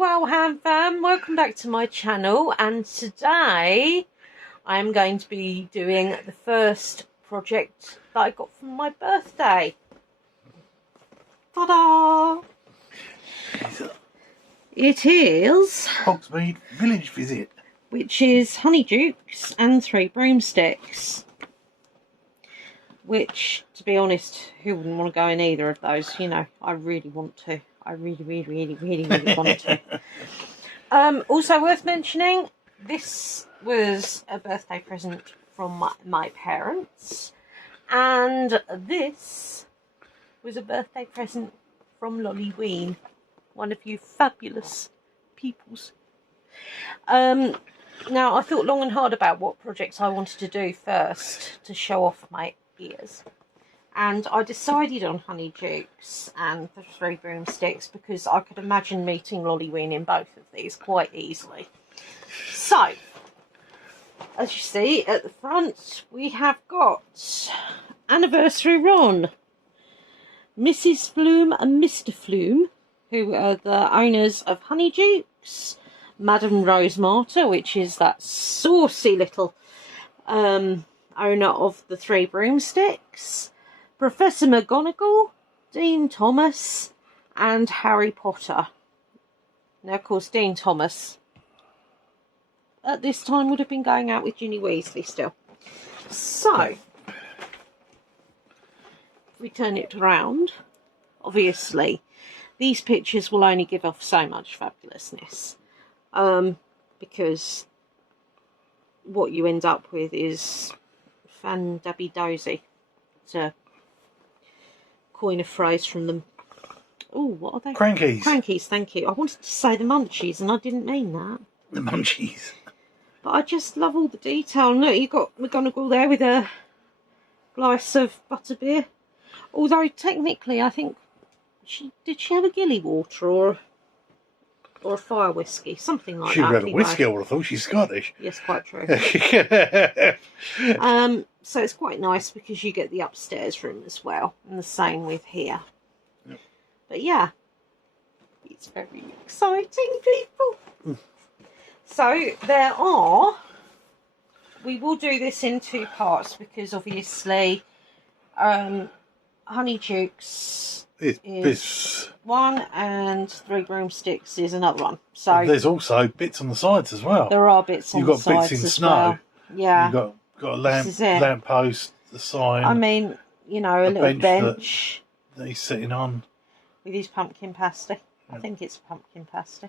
well, Ham Fam, welcome back to my channel, and today I'm going to be doing the first project that I got for my birthday. Ta-da! It is Hogsmeade village visit, which is Honeydukes and 3 broomsticks. Which, to be honest, who wouldn't want to go in either of those? You know, I really want to. I really want to. Also worth mentioning, this was a birthday present from my parents, and this was a birthday present from Lolly Ween, one of you fabulous peoples. Now, I thought long and hard about what projects I wanted to do first to show off my ears. And I decided on Honeydukes and the 3 broomsticks because I could imagine meeting Lolly Ween in both of these quite easily. So, as you see at the front, we have got Anniversary Ron, Mrs. Flume and Mr. Flume, who are the owners of Honeydukes, Madame Rosemarter, which is that saucy little owner of the 3 broomsticks, Professor McGonagall, Dean Thomas, and Harry Potter. Now, of course, Dean Thomas at this time would have been going out with Ginny Weasley still. So, if we turn it around, obviously, these pictures will only give off so much fabulousness. Because what you end up with is fan-dabby-dozy, to coin a phrase from them. Oh, what are they? Crankies. Crankies, thank you. I wanted to say the munchies, and I didn't mean that. The munchies. But I just love all the detail. Look, you've got McGonagall there with a glass of butterbeer. Although, technically, I think, did she have a gilly water or a fire whiskey? Something like that. She had a whiskey, I would have thought. She's Scottish. Yes, quite true. So it's quite nice because you get the upstairs room as well. And the same with here. Yep. But yeah, it's very exciting, people. So there are, we will do this in 2 parts because obviously Honeydukes is one and 3 broomsticks is another one. So and there's also bits on the sides as well. There are bits on the sides. You've got bits in snow. Well. Yeah. You've got a lamp post, the sign. I mean, you know, a little bench that he's sitting on. With his pumpkin pasty. I think it's pumpkin pasty.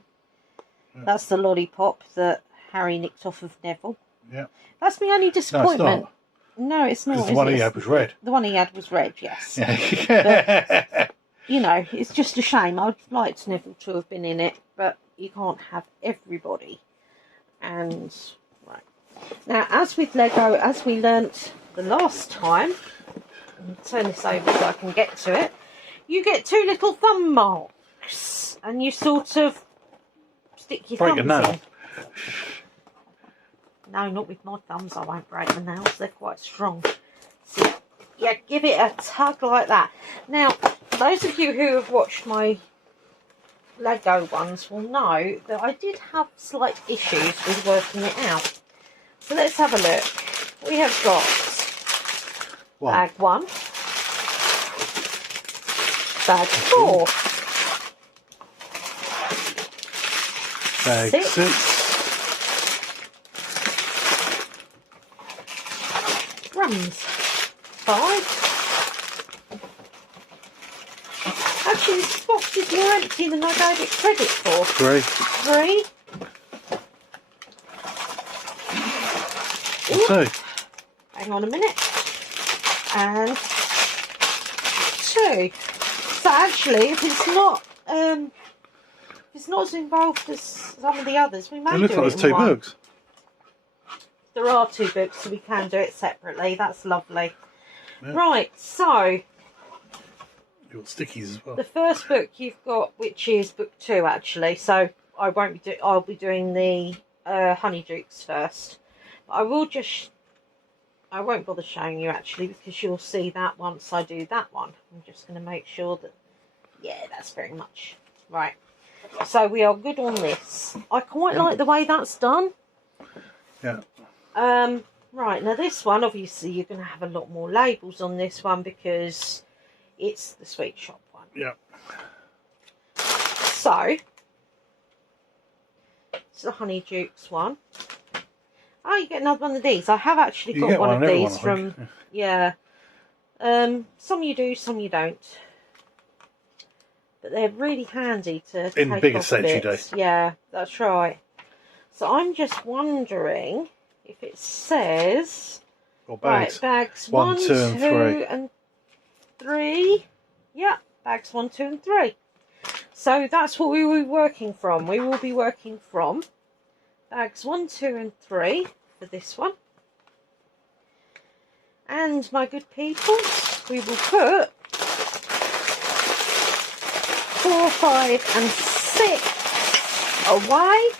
Yeah. That's the lollipop that Harry nicked off of Neville. Yeah. That's my only disappointment. No, it's not. No, it's not. The one he had was red. The one he had was red, yes. Yeah. But, you know, it's just a shame. I'd liked Neville to have been in it, but you can't have everybody. And, right. Now, as with Lego, as we learnt the last time, I'll turn this over so I can get to it, you get 2 little thumb marks, and you sort of stick your thumbs in. No, not with my thumbs. I won't break the nails. They're quite strong. So, yeah, give it a tug like that. Now, those of you who have watched my Lego ones will know that I did have slight issues with working it out. So let's have a look. We have got bag 1, bag 4, bag 6. Crumbs. 5. Actually, this box is more empty than I gave it credit for. 3. 3. 2. Hang on a minute. And 2. So actually, if it's not as involved as some of the others, we may do it. It looks like there's 2 books. There are 2 books, so we can do it separately. That's lovely. Yeah. Right, so you've got stickies as well. The first book you've got, which is book 2, actually. So I'll be doing the Honeydukes first. But I won't bother showing you actually because you'll see that once I do that one. I'm just going to make sure that, yeah, that's very much right. So we are good on this. I quite like the way that's done. Yeah. Right, now this one, obviously you're going to have a lot more labels on this one because it's the sweet shop one. Yeah. So, it's the Honeydukes one. Oh, you get another one of these. I have actually got one of these from, yeah. Some you do, some you don't. But they're really handy to in take bigger off sets bits. you do. Yeah, that's right. So I'm just wondering if it says... Or bags. Right, bags 1, 2 and 3. and 3. Yeah, bags 1, 2 and 3. So that's what we will be working from. We will be working from bags 1, 2 and 3 for this one. And my good people, we will put 4, 5 and 6 away.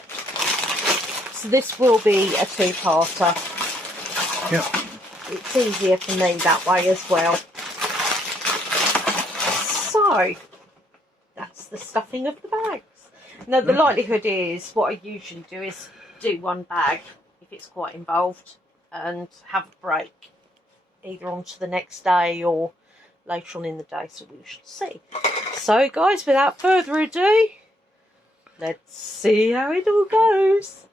So this will be a 2-parter. Yep. It's easier for me that way as well. So, that's the stuffing of the bags. Now the likelihood is, what I usually do is do one bag if it's quite involved and have a break. Either on to the next day or later on in the day, so we shall see. So guys, without further ado, let's see how it all goes.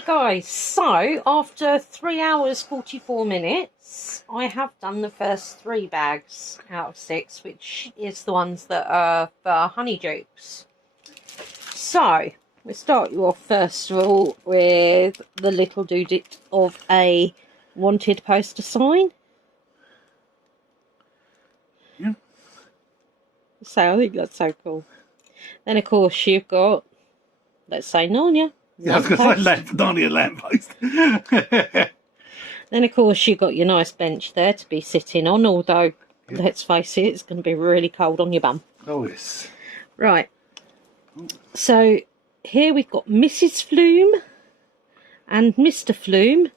Right guys, so after 3 hours 44 minutes, I have done the first 3 bags out of 6, which is the ones that are for Honeydukes. So, we'll start you off first of all with the little doodit of a wanted poster sign. Yeah. So I think that's so cool. Then of course you've got, let's say, Narnia. Yeah, I was going to say Narnia lamppost. Then of course you've got your nice bench there to be sitting on, although let's face it, it's going to be really cold on your bum. Oh yes. Right. So here we've got Mrs. Flume and Mr. Flume,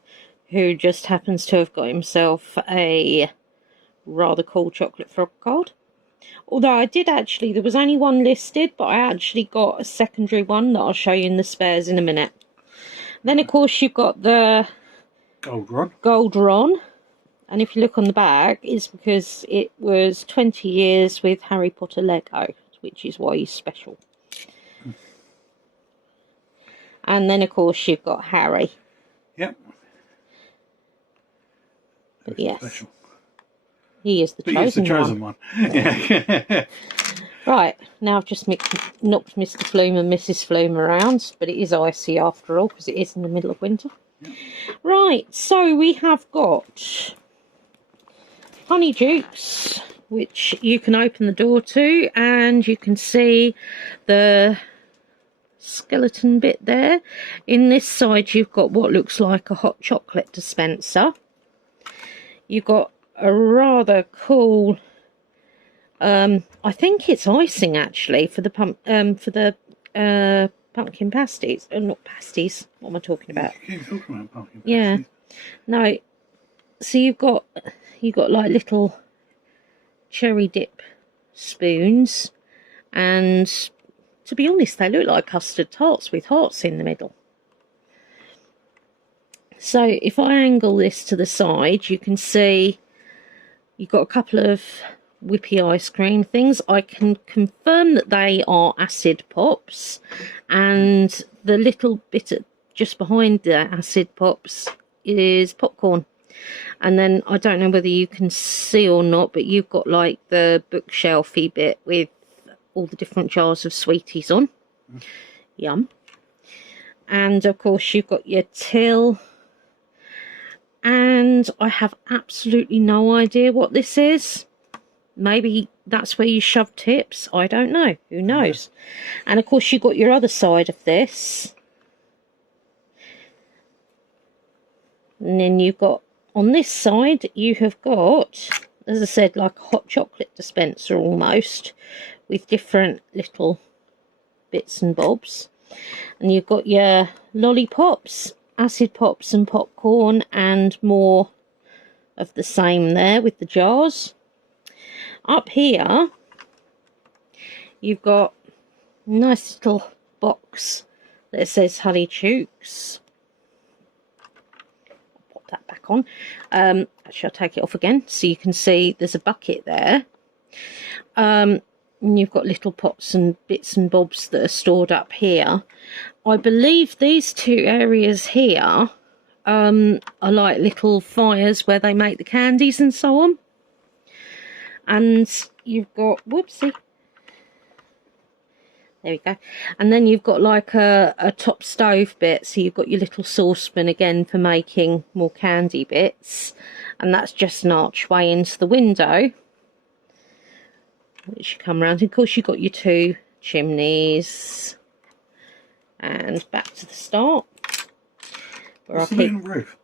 who just happens to have got himself a rather cool chocolate frog card. Although I did actually, there was only one listed, but I actually got a secondary one that I'll show you in the spares in a minute. Then of course you've got the Gold Ron. And if you look on the back, it's because it was 20 years with Harry Potter Lego, which is why he's special. And then of course you've got Harry. Yep. But yes. Special. He is the chosen one. Yeah. Right, now I've just knocked Mr. Flume and Mrs. Flume around, but it is icy after all, because it is in the middle of winter. Yeah. Right, so we have got Honeydukes, which you can open the door to, and you can see the skeleton bit there. In this side you've got what looks like a hot chocolate dispenser. You've got a rather cool, I think it's icing actually for the pumpkin pasties. Not pasties. What am I talking about? You keep talking about pumpkin pasties. Yeah. No. So you've got like little cherry dip spoons, and to be honest, they look like custard tarts with hearts in the middle. So if I angle this to the side, you can see you've got a couple of whippy ice cream things. I can confirm that they are acid pops, and the little bit just behind the acid pops is popcorn. And then I don't know whether you can see or not, but you've got like the bookshelfy bit with all the different jars of sweeties on. Yum. And of course you've got your till. And I have absolutely no idea what this is. Maybe that's where you shove tips. I don't know. Who knows? And of course you've got your other side of this. And then you've got, on this side, you have got, as I said, like a hot chocolate dispenser almost, with different little bits and bobs. And you've got your lollipops, acid pops and popcorn, and more of the same there with the jars. Up here you've got a nice little box that says Honeydukes. I'll pop that back on. Actually I'll take it off again so you can see there's a bucket there. And you've got little pots and bits and bobs that are stored up here. I believe these two areas here are like little fires where they make the candies and so on. And you've got, whoopsie, there we go. And then you've got like a top stove bit, so you've got your little saucepan again for making more candy bits. And that's just an archway into the window, which you come around. And of course you've got your 2 chimneys. And back to the start. Where What's the bit in the roof?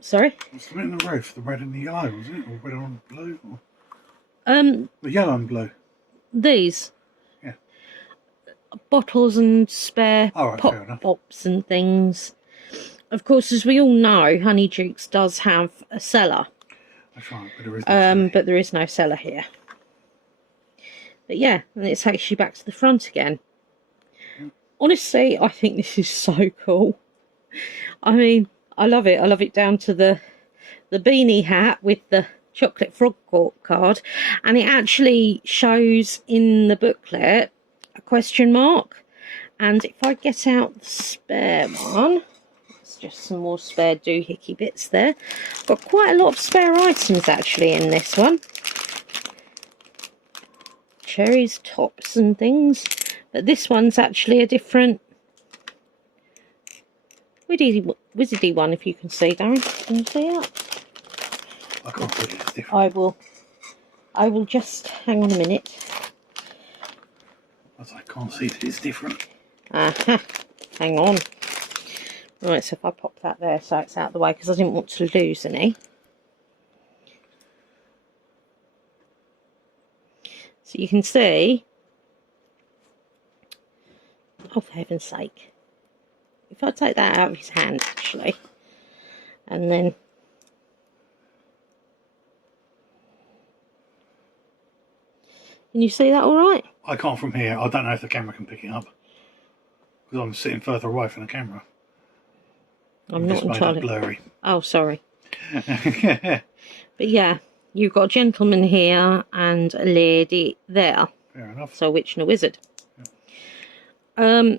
Sorry? What's the bit in the roof? The red and the yellow, was it? Or red and blue? Or... The yellow and blue. These? Yeah. Bottles and spare pops and things. Of course, as we all know, Honeydukes does have a cellar. That's right, but there is no cellar. But there is no cellar here. But yeah, and it takes you back to the front again. Honestly, I think this is so cool. I mean, I love it. I love it down to the beanie hat with the chocolate frog card. And it actually shows in the booklet a question mark. And if I get out the spare one, There's just some more spare doohickey bits there. Got quite a lot of spare items actually in this one. Cherries, tops and things. But this one's actually a different wizardy one, if you can see, Darren. Can you see that? I can't see it, it's different. I will just hang on a minute. I can't see that it's different. Aha, hang on. Right, so if I pop that there so it's out of the way, because I didn't want to lose any. So you can see, oh for heaven's sake, if I take that out of his hand actually, and then can you see that all right? I can't from here. I don't know if the camera can pick it up because I'm sitting further away from the camera. I'm not entirely blurry. Oh, sorry. But yeah, you've got a gentleman here and a lady there. Fair enough. So witch and a wizard. Yeah.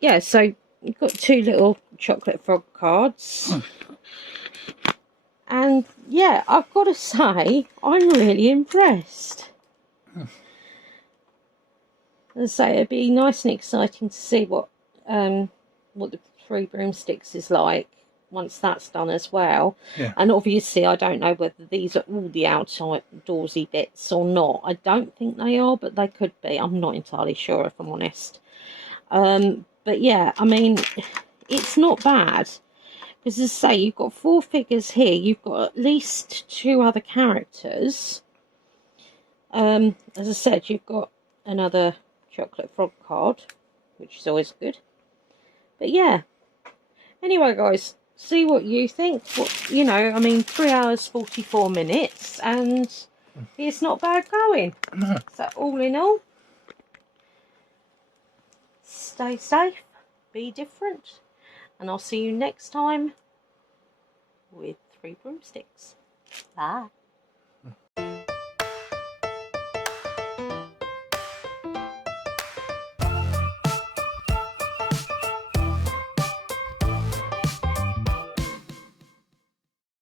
Yeah, so you've got 2 little chocolate frog cards. And yeah, I've got to say, I'm really impressed. As I say, it'd be nice and exciting to see what the 3 broomsticks is like once that's done as well. Yeah. And obviously I don't know whether these are all the outdoorsy bits or not. I don't think they are, but they could be. I'm not entirely sure, if I'm honest. But yeah, I mean, it's not bad. Because as I say, you've got 4 figures here. You've got at least 2 other characters. As I said, you've got another chocolate frog card, which is always good. But yeah. Anyway, guys, see what you think. You know, I mean, 3 hours 44 minutes, and it's not bad going. No. So all in all, stay safe, be different, and I'll see you next time with 3 broomsticks. Bye.